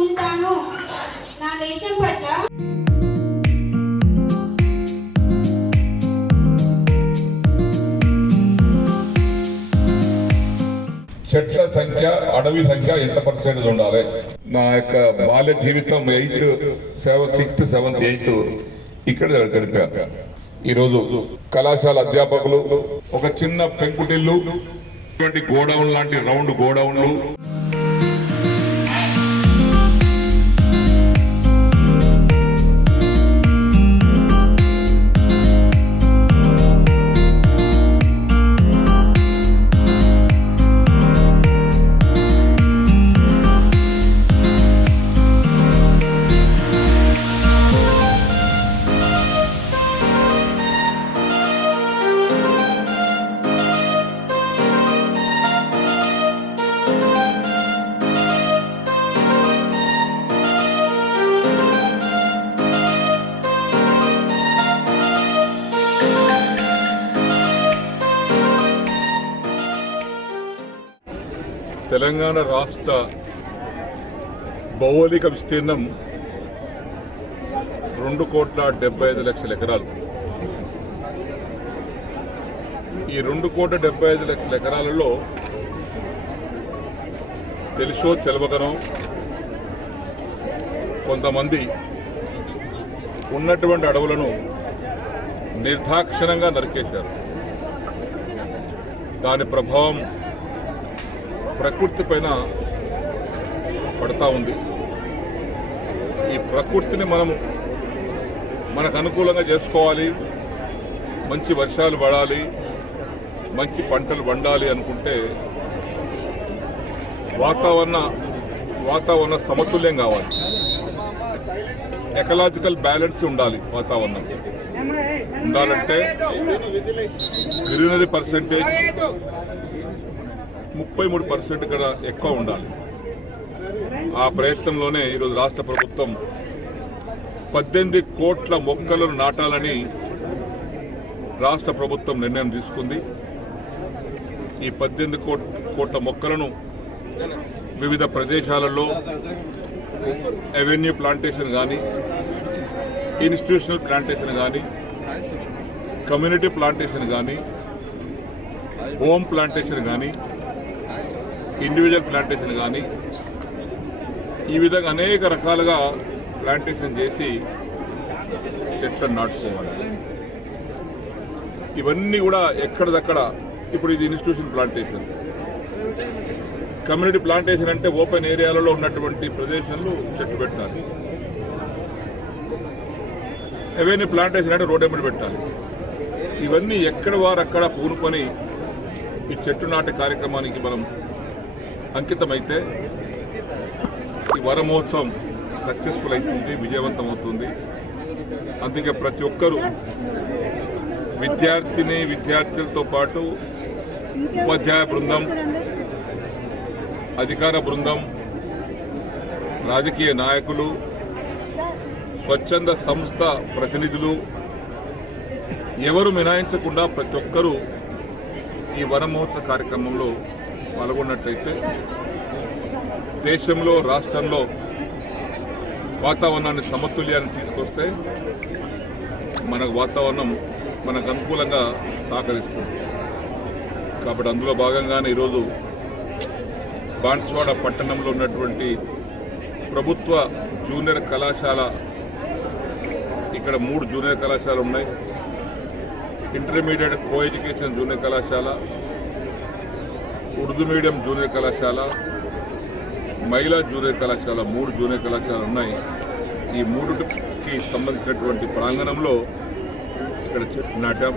ఉంటాను. నా దేశం పట్ల చెట్ల సంఖ్య, అడవి సంఖ్య ఎంత పర్సెంటేజ్ ఉండాలి? నా యొక్క బాల్య జీవితం 8th, 6th, 7th, 8th ఇక్కడ గడిపాను. ఈరోజు కళాశాల అధ్యాపకులు ఒక చిన్న పెంకుటిల్లు, గోడౌన్ లాంటి రౌండ్ గోడౌన్లు, తెలంగాణ రాష్ట్ర భౌగోళిక విస్తీర్ణం 2,75,00,000 ఎకరాలు. ఈ 2,75,00,000 ఎకరాలలో తెలుసో తెలవకనో కొంతమంది ఉన్నటువంటి అడవులను నిర్దాక్షిణంగా నరికేశారు. దాని ప్రభావం ప్రకృతి పైన పడతా ఉంది. ఈ ప్రకృతిని మనకు అనుకూలంగా చేసుకోవాలి, మంచి వర్షాలు పడాలి, మంచి పంటలు పండాలి అనుకుంటే వాతావరణ సమతుల్యం కావాలి, ఎకలాజికల్ బ్యాలెన్స్ ఉండాలి. వాతావరణం ఉండాలంటే గ్రీనరీ పర్సెంటేజ్ 33% కన్నా ఎక్కువ ఉండాలి. ఆ ప్రయత్నంలోనే ఈరోజు రాష్ట్ర ప్రభుత్వం 18 కోట్ల మొక్కలను నాటాలని రాష్ట్ర ప్రభుత్వం నిర్ణయం తీసుకుంది. ఈ 18 కోట్ల మొక్కలను వివిధ ప్రదేశాలలో అవెన్యూ ప్లాంటేషన్ కానీ, ఇన్స్టిట్యూషనల్ ప్లాంటేషన్ కానీ, కమ్యూనిటీ ప్లాంటేషన్ కానీ, హోమ్ ప్లాంటేషన్ కానీ, ఇండివిజువల్ ప్లాంటేషన్ కానీ, ఈ విధంగా అనేక రకాలుగా ప్లాంటేషన్ చేసి చెట్లను నాటుకోవాలి. ఇవన్నీ కూడా ఎక్కడిదక్కడ. ఇప్పుడు ఇది ఇన్స్టిట్యూషన్ ప్లాంటేషన్, కమ్యూనిటీ ప్లాంటేషన్ అంటే ఓపెన్ ఏరియాలలో ఉన్నటువంటి ప్రదేశాల్లో చెట్లు పెట్టాలి. అవన్నీ ప్లాంటేషన్ అంటే రోడ్ ఎమ్మడి పెట్టాలి. ఇవన్నీ ఎక్కడ వారు అక్కడ పూనుకొని ఈ చెట్టు నాటే కార్యక్రమానికి మనం అంకితమైతే ఈ వన మహోత్సవం సక్సెస్ఫుల్ అవుతుంది, విజయవంతం అవుతుంది. అందుకే ప్రతి ఒక్కరూ విద్యార్థులతో పాటు ఉపాధ్యాయ బృందం, అధికార బృందం, రాజకీయ నాయకులు, స్వచ్ఛంద సంస్థ ప్రతినిధులు ఎవరు మినహాయించకుండా ప్రతి ఒక్కరూ ఈ వన మహోత్సవ కార్యక్రమంలో పాల్గొన్నట్లయితే దేశంలో, రాష్ట్రంలో వాతావరణాన్ని సమతుల్యాన్ని తీసుకొస్తే మనకు వాతావరణం మనకు అనుకూలంగా సహకరిస్తుంది. కాబట్టి అందులో భాగంగానే ఈరోజు బాన్స్వాడ పట్టణంలో ఉన్నటువంటి ప్రభుత్వ జూనియర్ కళాశాల, ఇక్కడ 3 జూనియర్ కళాశాలలు ఉన్నాయి. ఇంటర్మీడియట్ కో ఎడ్యుకేషన్ జూనియర్ కళాశాల, ఉర్దూ మీడియం జూనియర్ కళాశాల, మహిళా జూనియర్ కళాశాల, 3 జూనియర్ కళాశాలలు ఉన్నాయి. ఈ 3కి సంబంధించినటువంటి ప్రాంగణంలో ఇక్కడ చెట్లు నాటాం.